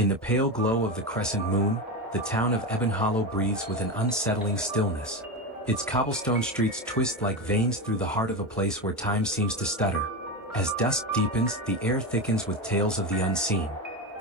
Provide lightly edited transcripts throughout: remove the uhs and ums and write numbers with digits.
In the pale glow of the crescent moon, the town of Ebon Hollow breathes with an unsettling stillness. Its cobblestone streets twist like veins through the heart of a place where time seems to stutter. As dusk deepens, the air thickens with tales of the unseen.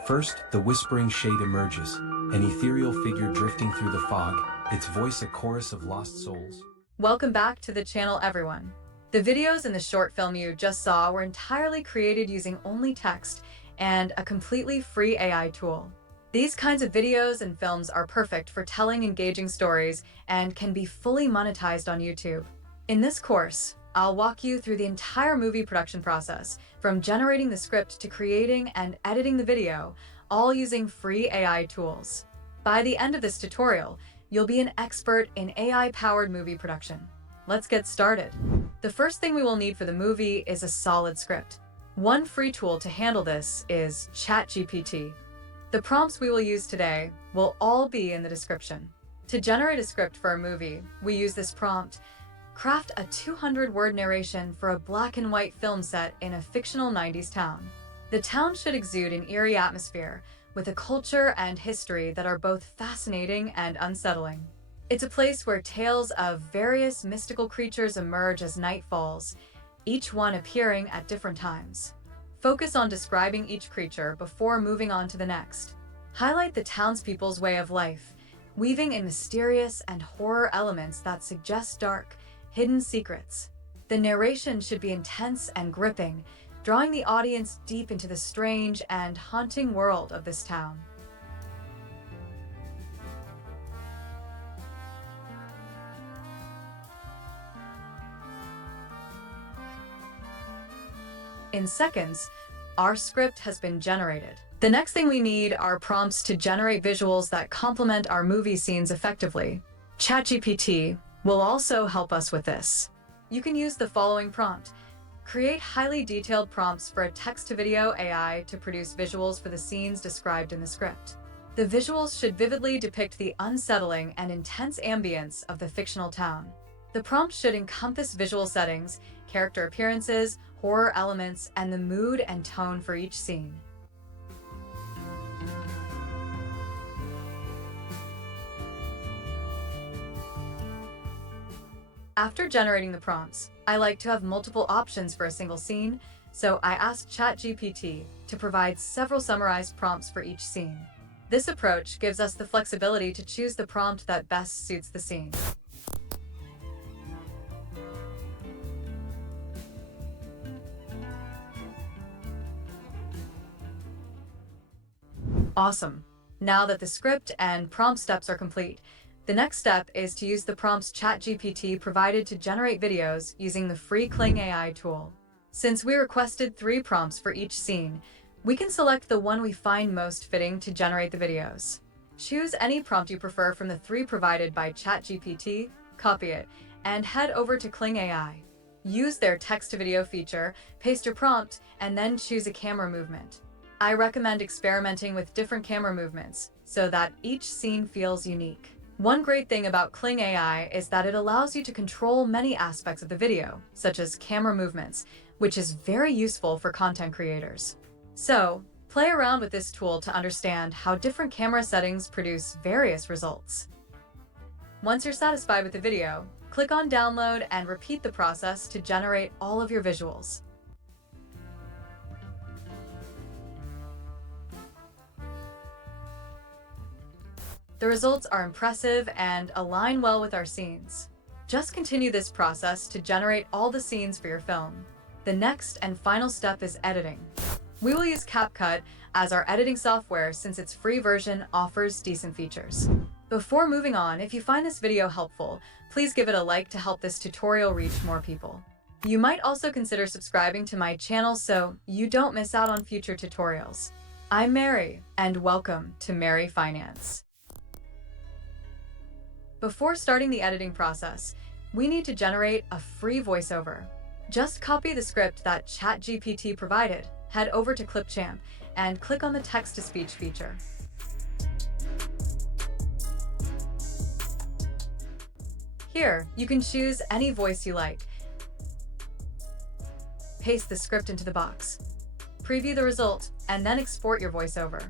First, the whispering shade emerges, an ethereal figure drifting through the fog, its voice a chorus of lost souls. Welcome back to the channel, everyone. The videos in the short film you just saw were entirely created using only text and a completely free AI tool. These kinds of videos and films are perfect for telling engaging stories and can be fully monetized on YouTube. In this course, I'll walk you through the entire movie production process, from generating the script to creating and editing the video, all using free AI tools. By the end of this tutorial, you'll be an expert in AI-powered movie production. Let's get started. The first thing we will need for the movie is a solid script. One free tool to handle this is ChatGPT. The prompts we will use today will all be in the description. To generate a script for a movie, we use this prompt: craft a 200-word narration for a black and white film set in a fictional 90s town. The town should exude an eerie atmosphere with a culture and history that are both fascinating and unsettling. It's a place where tales of various mystical creatures emerge as night falls, each one appearing at different times. Focus on describing each creature before moving on to the next. Highlight the townspeople's way of life, weaving in mysterious and horror elements that suggest dark, hidden secrets. The narration should be intense and gripping, drawing the audience deep into the strange and haunting world of this town. In seconds, our script has been generated. The next thing we need are prompts to generate visuals that complement our movie scenes effectively. ChatGPT will also help us with this. You can use the following prompt: create highly detailed prompts for a text-to-video AI to produce visuals for the scenes described in the script. The visuals should vividly depict the unsettling and intense ambience of the fictional town. The prompt should encompass visual settings, character appearances, horror elements, and the mood and tone for each scene. After generating the prompts, I like to have multiple options for a single scene, so I asked ChatGPT to provide several summarized prompts for each scene. This approach gives us the flexibility to choose the prompt that best suits the scene. Awesome. Now that the script and prompt steps are complete, the next step is to use the prompts ChatGPT provided to generate videos using the free Kling AI tool. Since we requested 3 prompts for each scene, we can select the one we find most fitting to generate the videos. Choose any prompt you prefer from the 3 provided by ChatGPT, copy it, and head over to Kling AI. Use their text-to-video feature, paste your prompt, and then choose a camera movement. I recommend experimenting with different camera movements so that each scene feels unique. One great thing about Kling AI is that it allows you to control many aspects of the video, such as camera movements, which is very useful for content creators. So, play around with this tool to understand how different camera settings produce various results. Once you're satisfied with the video, click on Download and repeat the process to generate all of your visuals. The results are impressive and align well with our scenes. Just continue this process to generate all the scenes for your film. The next and final step is editing. We will use CapCut as our editing software since its free version offers decent features. Before moving on, if you find this video helpful, please give it a like to help this tutorial reach more people. You might also consider subscribing to my channel so you don't miss out on future tutorials. I'm Mary, and welcome to Mary Finance. Before starting the editing process, we need to generate a free voiceover. Just copy the script that ChatGPT provided, head over to Clipchamp, and click on the text-to-speech feature. Here, you can choose any voice you like. Paste the script into the box. Preview the result, and then export your voiceover.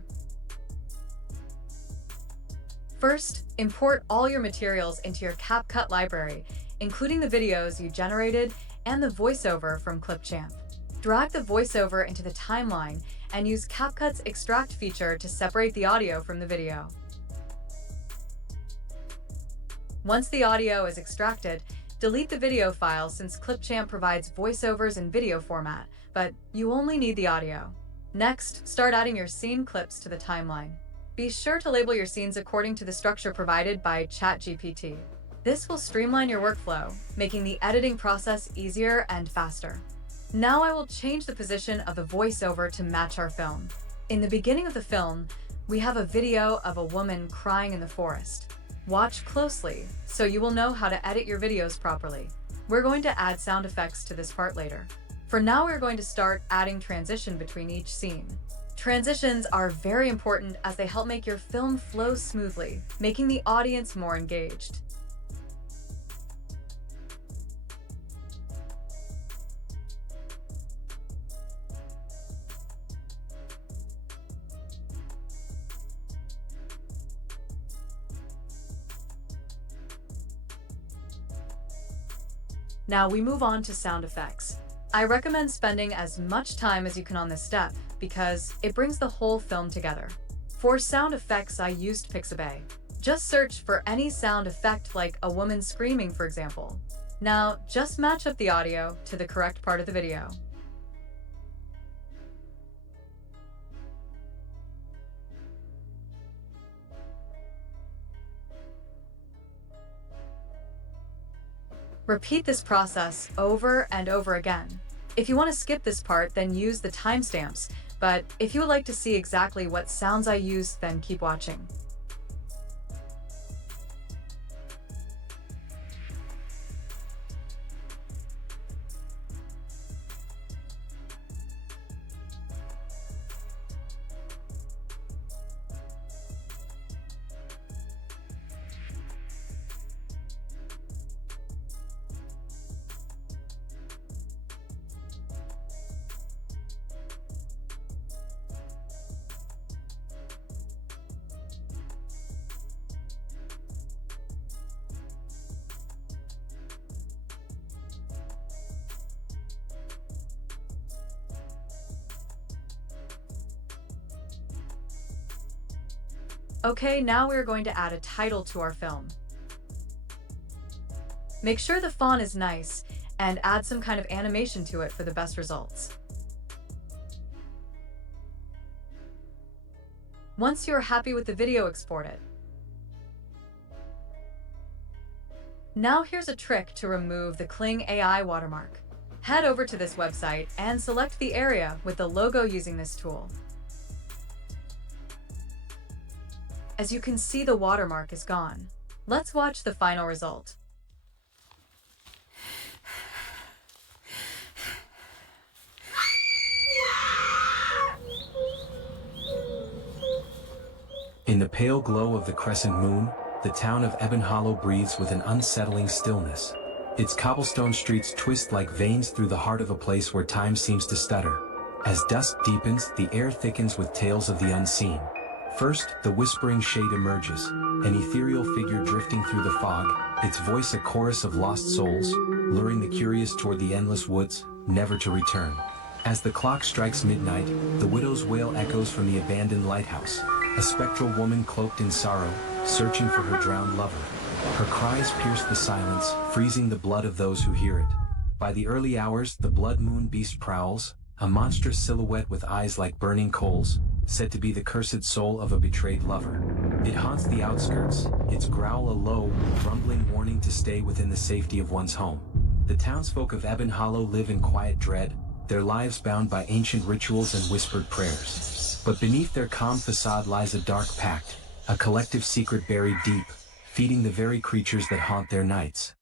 First, import all your materials into your CapCut library, including the videos you generated and the voiceover from Clipchamp. Drag the voiceover into the timeline and use CapCut's extract feature to separate the audio from the video. Once the audio is extracted, delete the video file since Clipchamp provides voiceovers in video format, but you only need the audio. Next, start adding your scene clips to the timeline. Be sure to label your scenes according to the structure provided by ChatGPT. This will streamline your workflow, making the editing process easier and faster. Now I will change the position of the voiceover to match our film. In the beginning of the film, we have a video of a woman crying in the forest. Watch closely so you will know how to edit your videos properly. We're going to add sound effects to this part later. For now, we're going to start adding transition between each scene. Transitions are very important as they help make your film flow smoothly, making the audience more engaged. Now we move on to sound effects. I recommend spending as much time as you can on this step because it brings the whole film together. For sound effects, I used Pixabay. Just search for any sound effect like a woman screaming, for example. Now, just match up the audio to the correct part of the video. Repeat this process over and over again. If you want to skip this part, then use the timestamps, but if you would like to see exactly what sounds I used, then keep watching. Okay, now we're going to add a title to our film. Make sure the font is nice and add some kind of animation to it for the best results. Once you're happy with the video, export it. Now here's a trick to remove the Kling AI watermark. Head over to this website and select the area with the logo using this tool. As you can see, the watermark is gone. Let's watch the final result. In the pale glow of the crescent moon, the town of Ebon Hollow breathes with an unsettling stillness. Its cobblestone streets twist like veins through the heart of a place where time seems to stutter. As dusk deepens, the air thickens with tales of the unseen. First, the whispering shade emerges, an ethereal figure drifting through the fog, its voice a chorus of lost souls, luring the curious toward the endless woods, never to return. As the clock strikes midnight, the widow's wail echoes from the abandoned lighthouse, a spectral woman cloaked in sorrow, searching for her drowned lover. Her cries pierce the silence, freezing the blood of those who hear it. By the early hours, the blood moon beast prowls, a monstrous silhouette with eyes like burning coals, said to be the cursed soul of a betrayed lover. It haunts the outskirts, its growl a low, rumbling warning to stay within the safety of one's home. The townsfolk of Ebon Hollow live in quiet dread, their lives bound by ancient rituals and whispered prayers. But beneath their calm facade lies a dark pact, a collective secret buried deep, feeding the very creatures that haunt their nights.